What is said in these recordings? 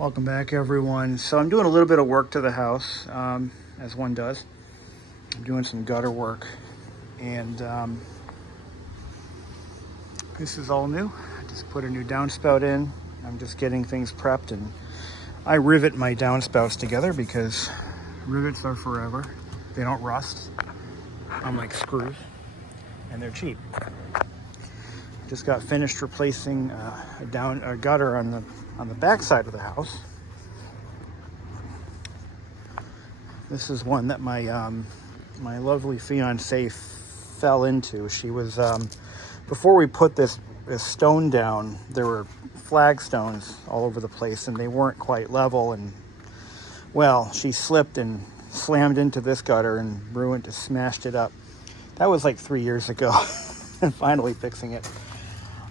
Welcome back, everyone. So I'm doing a little bit of work to the house, as one does. I'm doing some gutter work, and this is all new. I just put a new downspout in. I'm just getting things prepped, and I rivet my downspouts together because rivets are forever. They don't rust, unlike screws, and they're cheap. Just got finished replacing a gutter on the back side of the house. This is one that my my lovely fiance fell into. She was before we put this stone down, there were flagstones all over the place, and they weren't quite level. And well, she slipped and slammed into this gutter and smashed it up. That was like 3 years ago, and finally fixing it.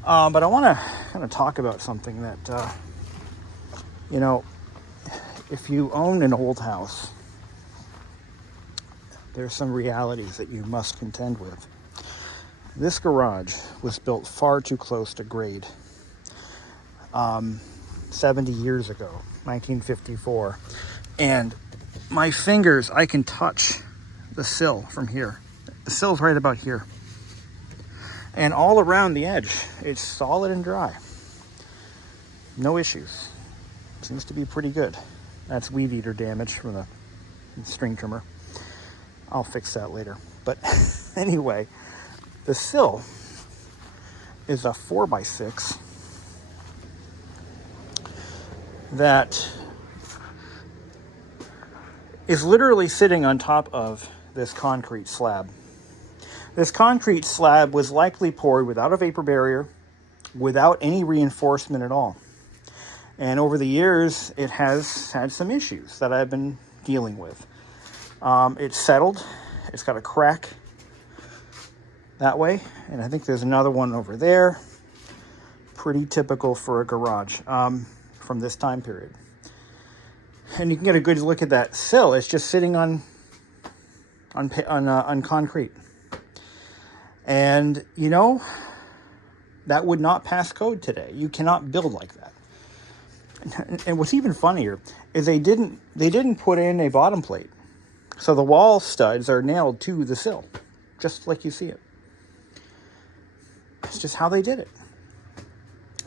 But I want to kind of talk about something that, if you own an old house, there's some realities that you must contend with. This garage was built far too close to grade 70 years ago, 1954. And my fingers, I can touch the sill from here. The sill's right about here. And all around the edge, it's solid and dry. No issues. Seems to be pretty good. That's weed eater damage from the string trimmer. I'll fix that later. But anyway, the sill is a 4x6 that is literally sitting on top of this concrete slab. This concrete slab was likely poured without a vapor barrier, without any reinforcement at all. And over the years, it has had some issues that I've been dealing with. It's settled. It's got a crack that way. And I think there's another one over there. Pretty typical for a garage from this time period. And you can get a good look at that sill. It's just sitting on concrete. And, that would not pass code today. You cannot build like that. And what's even funnier is they didn't put in a bottom plate. So the wall studs are nailed to the sill, just like you see it. It's just how they did it.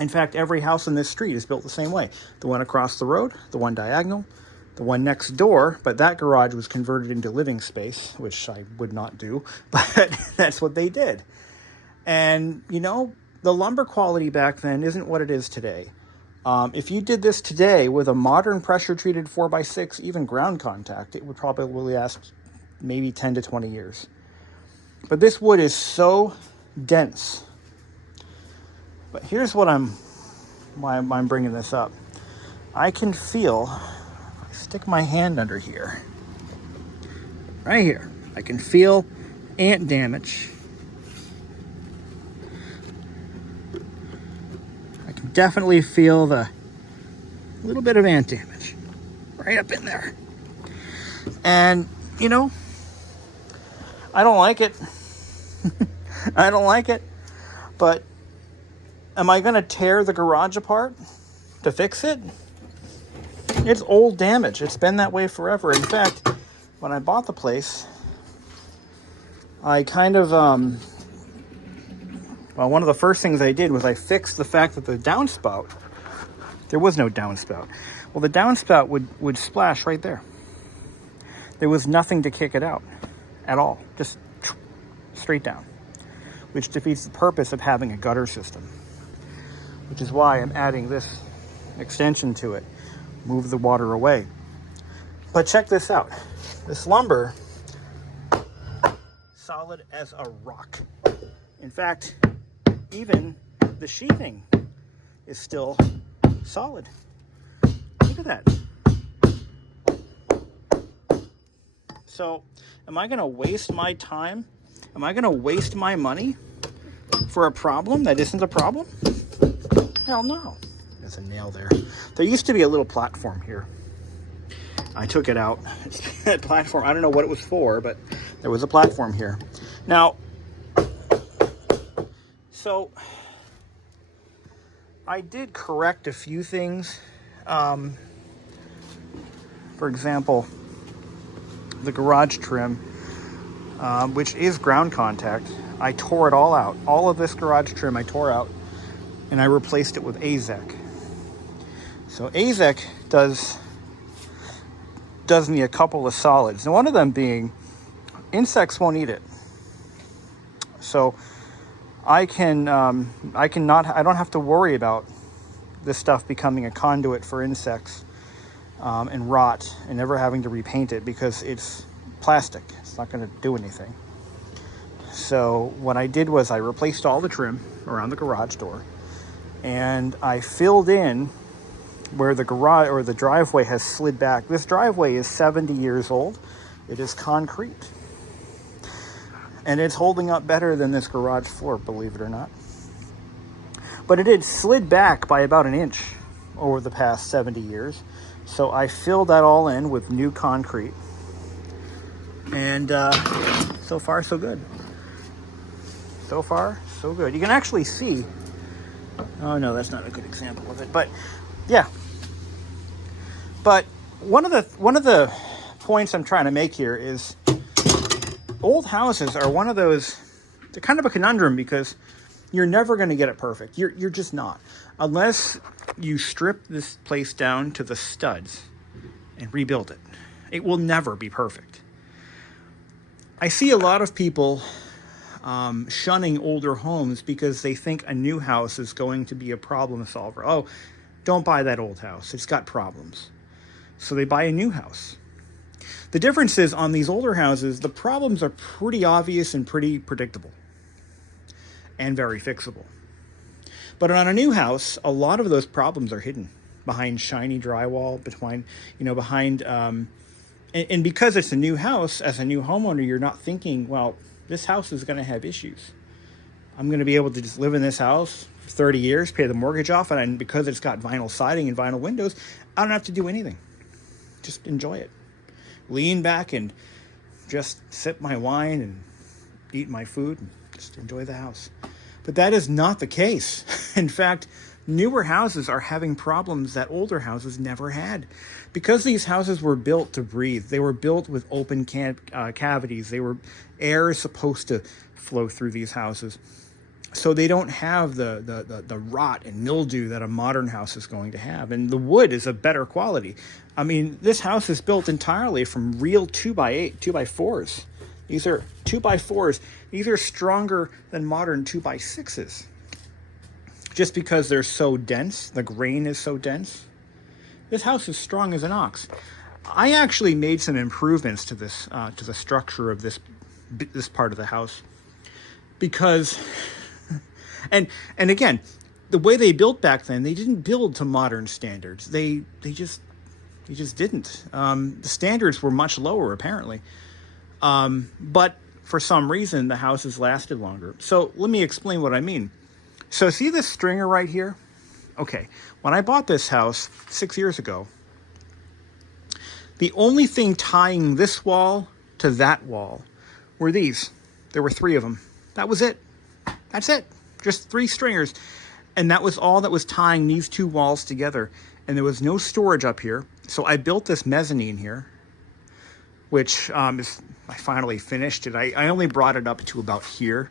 In fact, every house in this street is built the same way. The one across the road, the one diagonal, the one next door, but that garage was converted into living space, which I would not do, but that's what they did. And, the lumber quality back then isn't what it is today. If you did this today with a modern pressure-treated 4x6, even ground contact, it would probably last maybe 10 to 20 years. But this wood is so dense. But here's why I'm bringing this up. I can feel, I stick my hand under here, right here, I can feel ant damage. I can definitely feel the little bit of ant damage right up in there. And, I don't like it. I don't like it. But am I going to tear the garage apart to fix it? It's old damage. It's been that way forever. In fact, when I bought the place, I kind of, one of the first things I did was I fixed the fact that the downspout, there was no downspout. Well, the downspout would splash right there. There was nothing to kick it out at all, just straight down, which defeats the purpose of having a gutter system, which is why I'm adding this extension to it, move the water away. But check this out. This lumber, solid as a rock. In fact, even the sheathing is still solid. Look at that. So, am I going to waste my time? Am I going to waste my money for a problem that isn't a problem? Hell no. There's a nail there. There used to be a little platform here. I took it out. That platform, I don't know what it was for, but there was a platform here. Now, so I did correct a few things for example, the garage trim, which is ground contact, I tore it all out. All of this garage trim I tore out, and I replaced it with AZEK. So AZEK does me a couple of solids. And one of them being, insects won't eat it. So I don't have to worry about this stuff becoming a conduit for insects and rot, and never having to repaint it because it's plastic. It's not going to do anything. So what I did was I replaced all the trim around the garage door, and I filled in where the garage or the driveway has slid back. This driveway is 70 years old. It is concrete, and it's holding up better than this garage floor, believe it or not. But it had slid back by about an inch over the past 70 years. So I filled that all in with new concrete. And so far, so good. So far, so good. You can actually see. Oh, no, that's not a good example of it. But, yeah. But one of the points I'm trying to make here is old houses are one of those, they're kind of a conundrum because you're never going to get it perfect. You're just not. Unless you strip this place down to the studs and rebuild it. It will never be perfect. I see a lot of people shunning older homes because they think a new house is going to be a problem solver. Oh, don't buy that old house. It's got problems. So they buy a new house. The difference is on these older houses, the problems are pretty obvious and pretty predictable and very fixable. But on a new house, a lot of those problems are hidden behind shiny drywall, behind, and because it's a new house, as a new homeowner, you're not thinking, well, this house is going to have issues. I'm going to be able to just live in this house for 30 years, pay the mortgage off, and because it's got vinyl siding and vinyl windows, I don't have to do anything. Just enjoy it. Lean back and just sip my wine and eat my food and just enjoy the house. But that is not the case. In fact, newer houses are having problems that older houses never had. Because these houses were built to breathe. They were built with open cavities. Air is supposed to flow through these houses. So they don't have the rot and mildew that a modern house is going to have. And the wood is of better quality. I mean, this house is built entirely from real 2x8, 2x4s. These are 2x4s. These are stronger than modern 2x6s. Just because they're so dense, the grain is so dense. This house is strong as an ox. I actually made some improvements to this, to the structure of this part of the house, because, and again, the way they built back then, they didn't build to modern standards. They just didn't. The standards were much lower, apparently. But for some reason, the houses lasted longer. So let me explain what I mean. So see this stringer right here? Okay, when I bought this house 6 years ago, the only thing tying this wall to that wall were these. There were 3 of them. That was it. That's it. Just 3 stringers. And that was all that was tying these 2 walls together. And there was no storage up here. So I built this mezzanine here, which I finally finished it. I only brought it up to about here.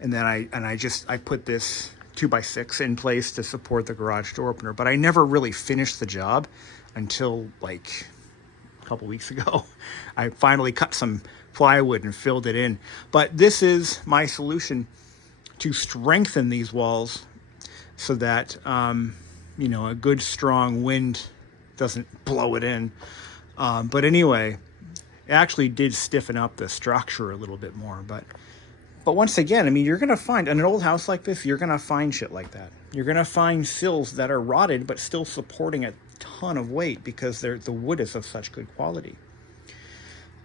And then I put this 2x6 in place to support the garage door opener. But I never really finished the job until like a couple weeks ago. I finally cut some plywood and filled it in. But this is my solution to strengthen these walls so that, a good strong wind doesn't blow it in. But anyway, it actually did stiffen up the structure a little bit more. But once again, I mean, you're going to find, in an old house like this, you're going to find shit like that. You're going to find sills that are rotted, but still supporting a ton of weight because the wood is of such good quality.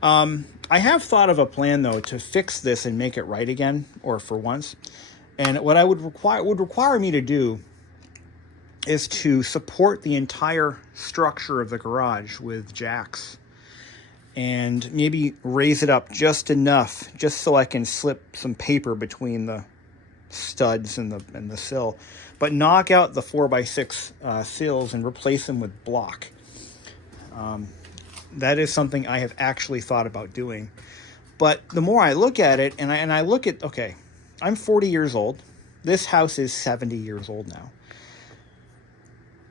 I have thought of a plan, though, to fix this and make it right again, or for once. And what I would require me to do is to support the entire structure of the garage with jacks. And maybe raise it up just enough, just so I can slip some paper between the studs and the sill. But knock out the 4x6 sills and replace them with block. That is something I have actually thought about doing. But the more I look at it, and I look at, okay, I'm 40 years old. This house is 70 years old now.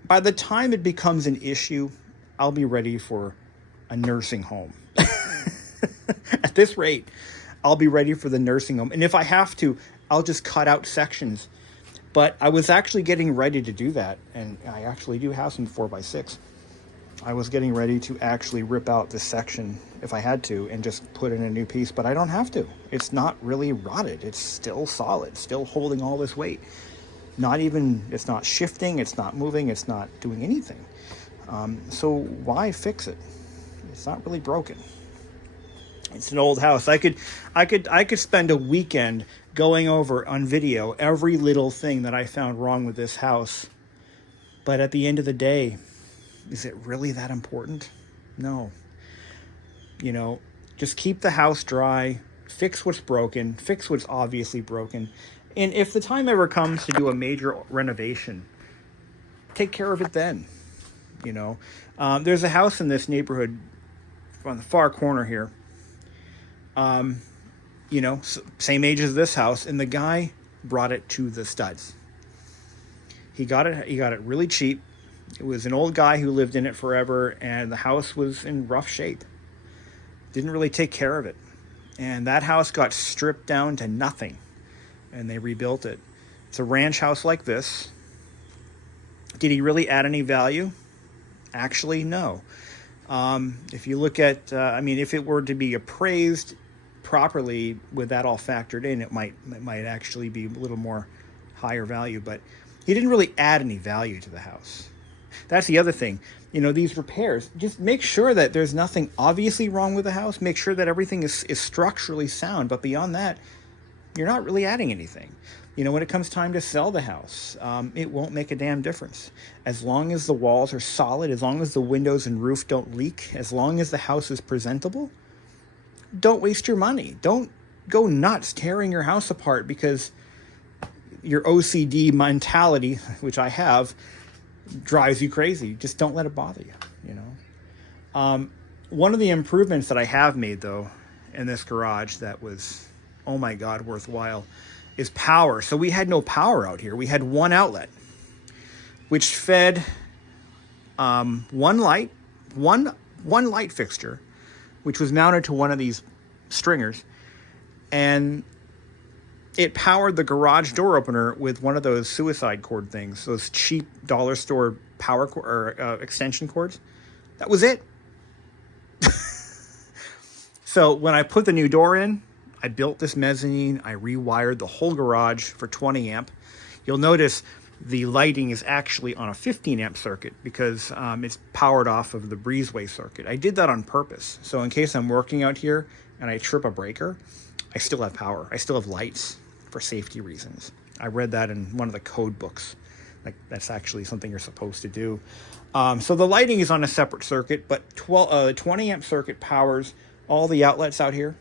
By the time it becomes an issue, I'll be ready for a nursing home. At this rate, I'll be ready for the nursing home. And if I have to, I'll just cut out sections. But I was actually getting ready to do that. And I actually do have some 4x6. I was getting ready to actually rip out this section if I had to and just put in a new piece, but I don't have to. It's not really rotted. It's still solid, still holding all this weight. It's not shifting, it's not moving, it's not doing anything. So why fix it? It's not really broken. It's an old house. I could spend a weekend going over on video every little thing that I found wrong with this house. But at the end of the day, is it really that important? No. Just keep the house dry, fix what's broken, fix what's obviously broken. And if the time ever comes to do a major renovation, take care of it then. There's a house in this neighborhood on the far corner here. Same age as this house, and the guy brought it to the studs. He got it really cheap. It was an old guy who lived in it forever, and the house was in rough shape. Didn't really take care of it. And that house got stripped down to nothing, and they rebuilt it. It's a ranch house like this. Did he really add any value? Actually, no. If you look at, if it were to be appraised properly with that all factored in, it might actually be a little more higher value, but he didn't really add any value to the house. That's the other thing. These repairs, just make sure that there's nothing obviously wrong with the house. Make sure that everything is structurally sound. But beyond that, you're not really adding anything. When it comes time to sell the house, it won't make a damn difference. As long as the walls are solid, as long as the windows and roof don't leak, as long as the house is presentable, don't waste your money. Don't go nuts tearing your house apart because your OCD mentality, which I have, drives you crazy. Just don't let it bother you. One of the improvements that I have made, though, in this garage that was, oh my God, worthwhile, is power. So we had no power out here. We had one outlet, which fed one light fixture, which was mounted to one of these stringers, and it powered the garage door opener with one of those suicide cord things, those cheap dollar store power extension cords. That was it. So when I put the new door in, I built this mezzanine. I rewired the whole garage for 20 amp. You'll notice the lighting is actually on a 15 amp circuit because it's powered off of the breezeway circuit. I did that on purpose. So in case I'm working out here and I trip a breaker, I still have power. I still have lights for safety reasons. I read that in one of the code books. Like that's actually something you're supposed to do. So the lighting is on a separate circuit, but 20 amp circuit powers all the outlets out here.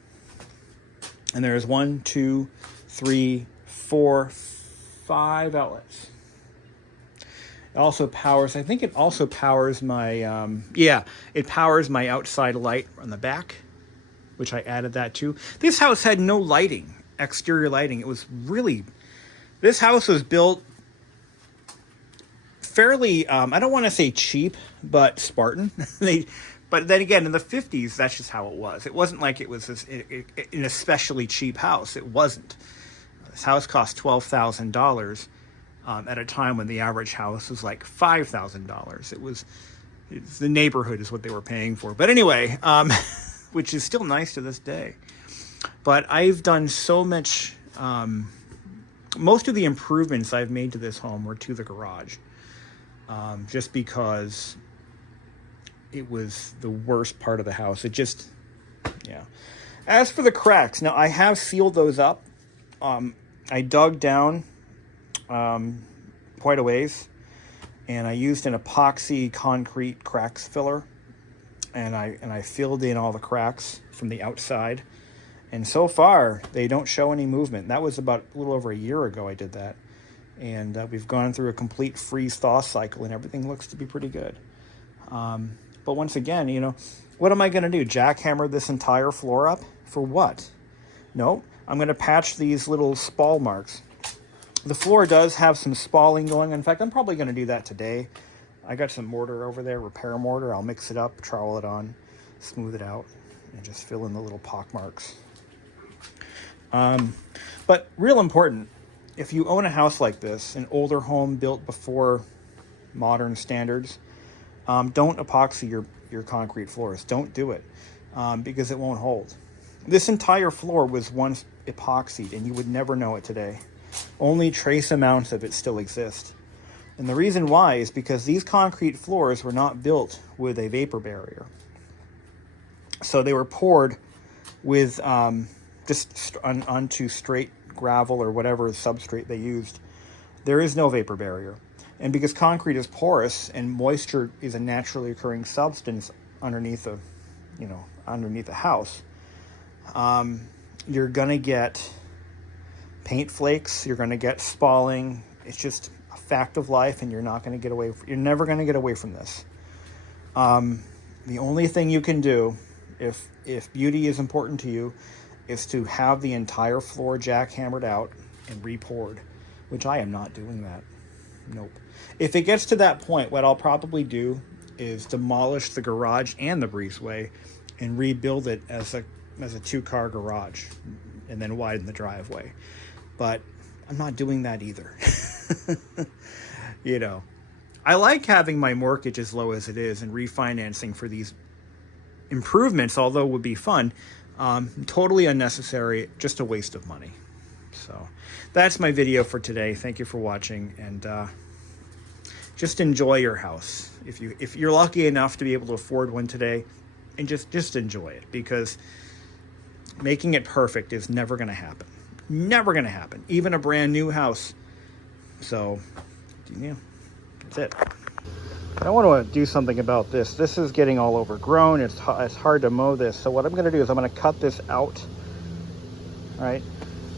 And there's 1, 2, 3, 4, 5 outlets. It also powers, I think it also powers my, it powers my outside light on the back, which I added that to. This house had no lighting, exterior lighting. It was really, this house was built fairly, I don't want to say cheap, but Spartan. But then again, in the 50s, that's just how it was. It wasn't like it was an especially cheap house. It wasn't. This house cost $12,000 at a time when the average house was like $5,000. It's the neighborhood is what they were paying for. But anyway, which is still nice to this day. But I've done so much. Most of the improvements I've made to this home were to the garage, just because it was the worst part of the house. As for the cracks, now I have sealed those up. I dug down quite a ways, and I used an epoxy concrete cracks filler, and I filled in all the cracks from the outside. And so far, they don't show any movement. That was about a little over a year ago I did that. And we've gone through a complete freeze-thaw cycle, and everything looks to be pretty good. But once again, you know, what am I going to do? Jackhammer this entire floor up? For what? No, I'm going to patch these little spall marks. The floor does have some spalling going. In fact, I'm probably going to do that today. I got some mortar over there, repair mortar. I'll mix it up, trowel it on, smooth it out, and just fill in the little pock marks. But real important, if you own a house like this, an older home built before modern standards, don't epoxy your concrete floors. Don't do it because it won't hold. This entire floor was once epoxied, and you would never know it today. Only trace amounts of it still exist. And the reason why is because these concrete floors were not built with a vapor barrier. So they were poured with just onto straight gravel or whatever substrate they used. There is no vapor barrier. And because concrete is porous and moisture is a naturally occurring substance underneath a house, you're gonna get paint flakes, you're gonna get spalling. It's just a fact of life, and you're never gonna get away from this. The only thing you can do, if beauty is important to you, is to have the entire floor jackhammered out and re-poured, which I am not doing that. Nope. If it gets to that point, what I'll probably do is demolish the garage and the breezeway and rebuild it as a 2-car garage and then widen the driveway. But I'm not doing that either. You know, I like having my mortgage as low as it is and refinancing for these improvements, although would be fun. Totally unnecessary, just a waste of money. So that's my video for today. Thank you for watching, and just enjoy your house. If you're lucky enough to be able to afford one today, and just enjoy it, because making it perfect is never going to happen. Never going to happen. Even a brand new house. So, yeah, that's it. I want to do something about this. This is getting all overgrown. It's hard to mow this. So what I'm going to do is I'm going to cut this out. All right.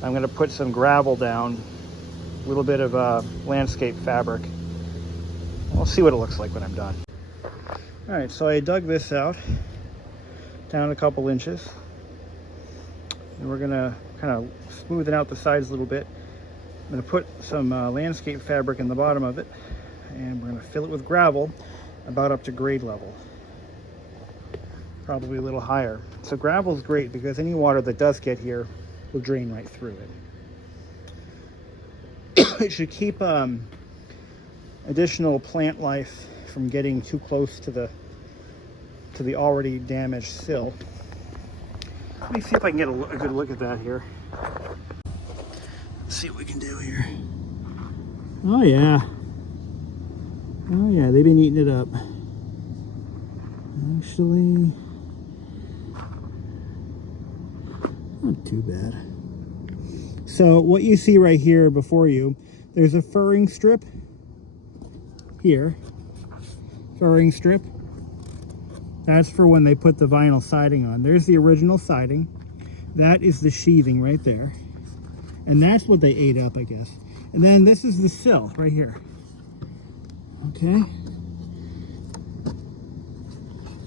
I'm going to put some gravel down, a little bit of landscape fabric. We'll see what it looks like when I'm done. All right, so I dug this out, down a couple inches. And we're going to kind of smoothen out the sides a little bit. I'm going to put some landscape fabric in the bottom of it, and we're going to fill it with gravel about up to grade level. Probably a little higher. So gravel is great because any water that does get here will drain right through it. It should keep additional plant life from getting too close to the already damaged sill. Let me see if I can get a good look at that here. Let's see what we can do here. Oh yeah. Oh yeah, they've been eating it up. Actually, not too bad. So what you see right here before you, there's a furring strip here. Furring strip. That's for when they put the vinyl siding on. There's the original siding. That is the sheathing right there. And that's what they ate up, I guess. And then this is the sill right here. Okay.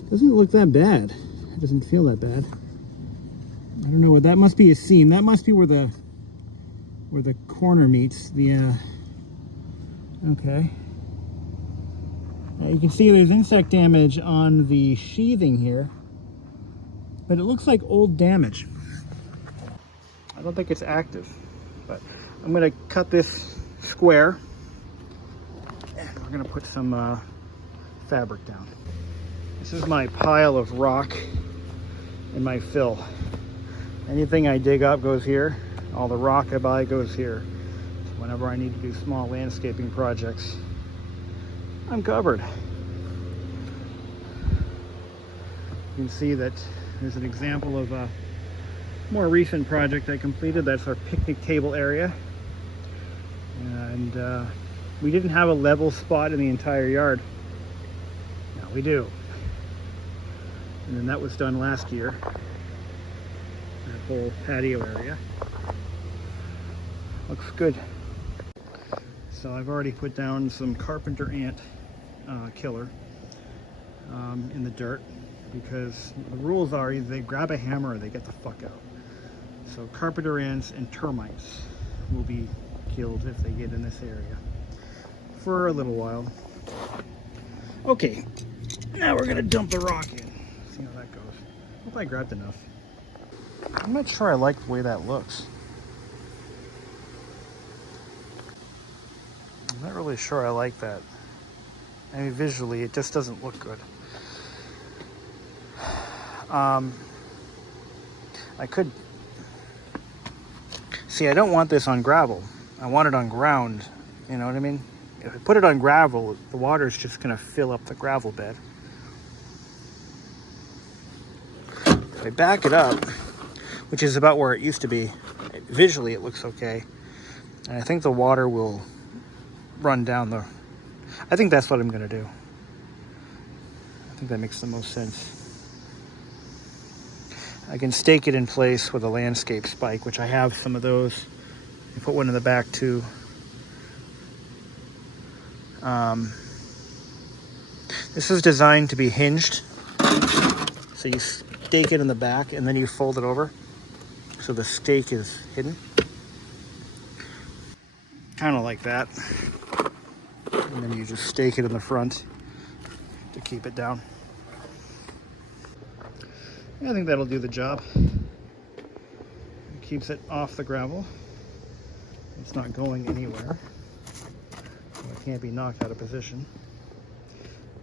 Doesn't look that bad. It doesn't feel that bad. I don't know what that must be, a seam. That must be where the corner meets the okay. You can see there's insect damage on the sheathing here, but it looks like old damage. I don't think it's active, but I'm going to cut this square, and we're going to put some fabric down. This is my pile of rock and my fill. Anything I dig up goes here. All the rock I buy goes here. So whenever I need to do small landscaping projects, I'm covered. You can see that there's an example of a more recent project I completed. That's our picnic table area. And we didn't have a level spot in the entire yard. Now we do. And then that was done last year. That whole patio area. Looks good. So I've already put down some carpenter ant killer. in the dirt, because the rules are either they grab a hammer or they get the fuck out. So carpenter ants and termites will be killed if they get in this area for a little while. Okay, now we're gonna dump the rock in. See how that goes. Hope I grabbed enough. I'm not sure I like the way that looks. I'm not really sure I like that. I mean, visually, it just doesn't look good. I could... See, I don't want this on gravel. I want it on ground, you know what I mean? If I put it on gravel, the water's just gonna fill up the gravel bed. If I back it up, which is about where it used to be, visually it looks okay. And I think the water will run down the... I think that's what I'm gonna do. I think that makes the most sense. I can stake it in place with a landscape spike, which I have some of those. I put one in the back too. This is designed to be hinged. So you stake it in the back and then you fold it over. So the stake is hidden. Kind of like that. And then you just stake it in the front to keep it down. I think that'll do the job. It keeps it off the gravel. It's not going anywhere. So it can't be knocked out of position.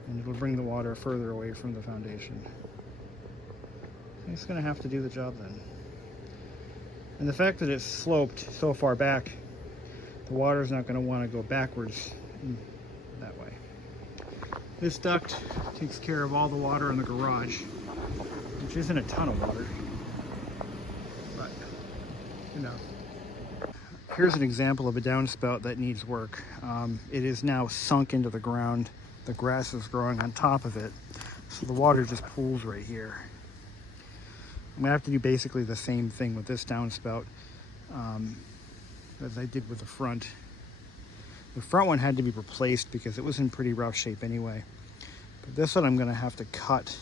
And it'll bring the water further away from the foundation. It's going to have to do the job then. And the fact that it's sloped so far back, the water's not going to want to go backwards that way. This duct takes care of all the water in the garage, which isn't a ton of water, but you know. Here's an example of a downspout that needs work. It is now sunk into the ground. The grass is growing on top of it, so the water just pools right here. I'm gonna have to do basically the same thing with this downspout as I did with the front. The front one had to be replaced because it was in pretty rough shape anyway. But this one I'm gonna have to cut.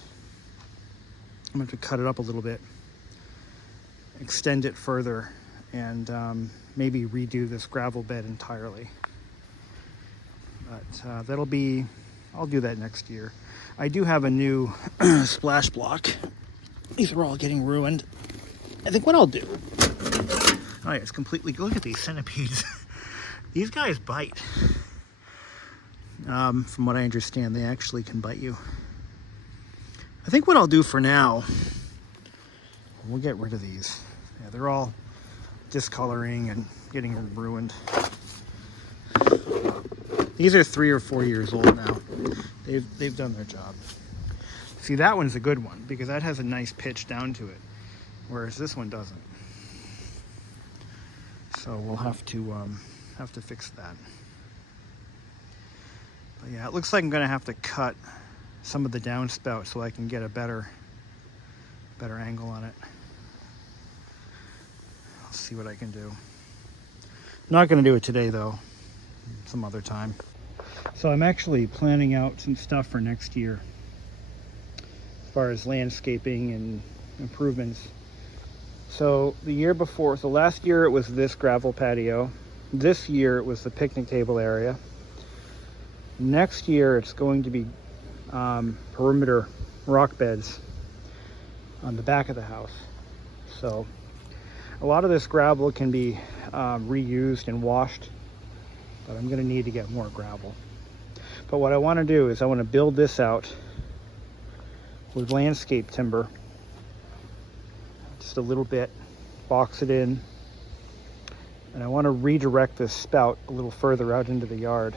I'm going to cut it up a little bit, extend it further, and maybe redo this gravel bed entirely. But that'll be, I'll do that next year. I do have a new splash block. These are all getting ruined. I think what I'll do, oh yeah, it's completely, look at these centipedes. These guys bite. From what I understand, they actually can bite you. I think what I'll do for now, we'll get rid of these. Yeah, they're all discoloring and getting ruined. These are 3 or 4 years old now. They've done their job. See, that one's a good one because that has a nice pitch down to it, whereas this one doesn't. So we'll have to fix that. But yeah, it looks like I'm gonna have to cut some of the downspout so I can get a better angle on it. I'll see what I can do. I'm not gonna do it today though, some other time. So I'm actually planning out some stuff for next year as far as landscaping and improvements. So the year before, so last year it was this gravel patio. This year it was the picnic table area. Next year it's going to be perimeter rock beds on the back of the house. So a lot of this gravel can be reused and washed, but I'm going to need to get more gravel. But what I want to do is I want to build this out with landscape timber, just a little bit, box it in, and I want to redirect this spout a little further out into the yard.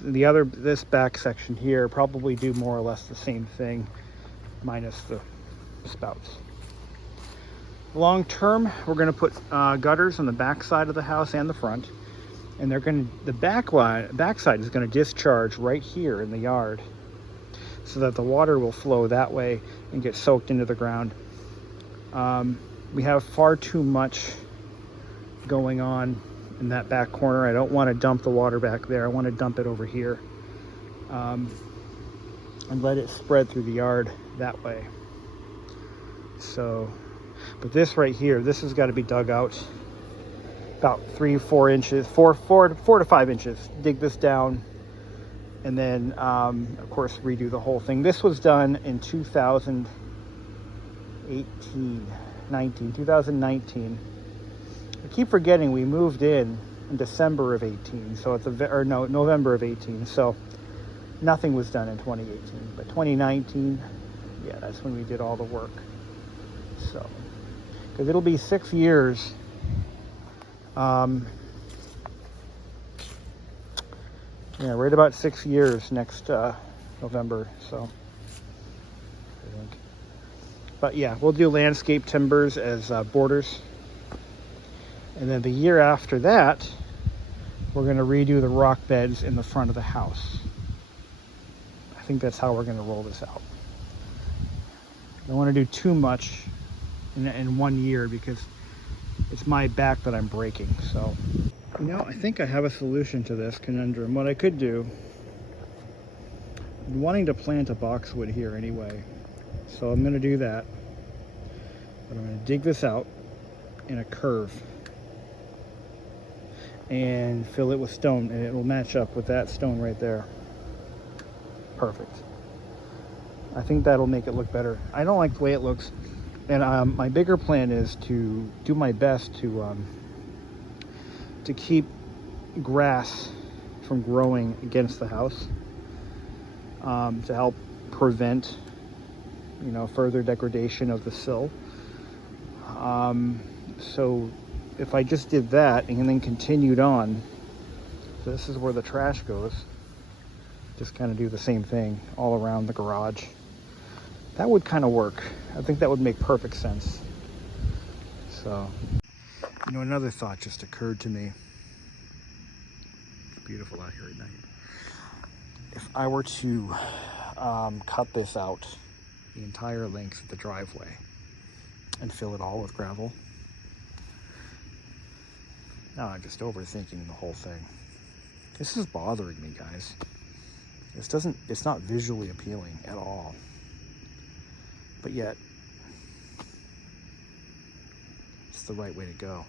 This back section here, probably do more or less the same thing, minus the spouts. Long term, we're going to put gutters on the back side of the house and the front, and the back side is going to discharge right here in the yard, so that the water will flow that way and get soaked into the ground. We have far too much going on in that back corner. I don't want to dump the water back there. I want to dump it over here. and let it spread through the yard that way. So, but this right here, this has got to be dug out about 3-4 inches, 4 to 5 inches. Dig this down, and then of course redo the whole thing. This was done in 2019. I keep forgetting we moved in December of 18, so it's November of 18. So nothing was done in 2018, but 2019, yeah, that's when we did all the work. So, because it'll be 6 years. Yeah, right about 6 years next November. So, I think. But yeah, we'll do landscape timbers as borders. And then the year after that, we're going to redo the rock beds in the front of the house. I think that's how we're going to roll this out. I don't want to do too much in 1 year because it's my back that I'm breaking. So, you know, I think I have a solution to this conundrum. What I could do, I'm wanting to plant a boxwood here anyway, so I'm going to do that. But I'm going to dig this out in a curve and fill it with stone, and it will match up with that stone right there. Perfect. I think that'll make it look better. I don't like the way it looks, and my bigger plan is to do my best to keep grass from growing against the house, to help prevent, you know, further degradation of the sill. So if I just did that and then continued on, so this is where the trash goes, just kind of do the same thing all around the garage. That would kind of work. I think that would make perfect sense. So, you know, another thought just occurred to me. It's beautiful out here at night. If I were to cut this out the entire length of the driveway and fill it all with gravel. Now I'm just overthinking the whole thing. This is bothering me, guys. It's not visually appealing at all. But yet, it's the right way to go.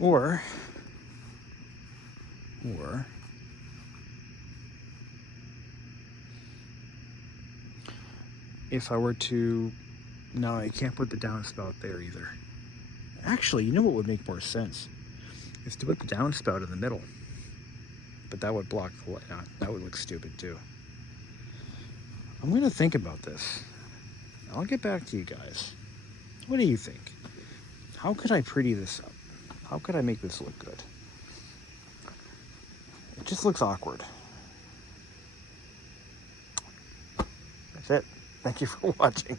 Or if I were to, no, I can't put the downspout there either. Actually, you know what would make more sense? Is to put the downspout in the middle. But that would block the light out. That would look stupid too. I'm going to think about this. I'll get back to you guys. What do you think? How could I pretty this up? How could I make this look good? It just looks awkward. That's it. Thank you for watching.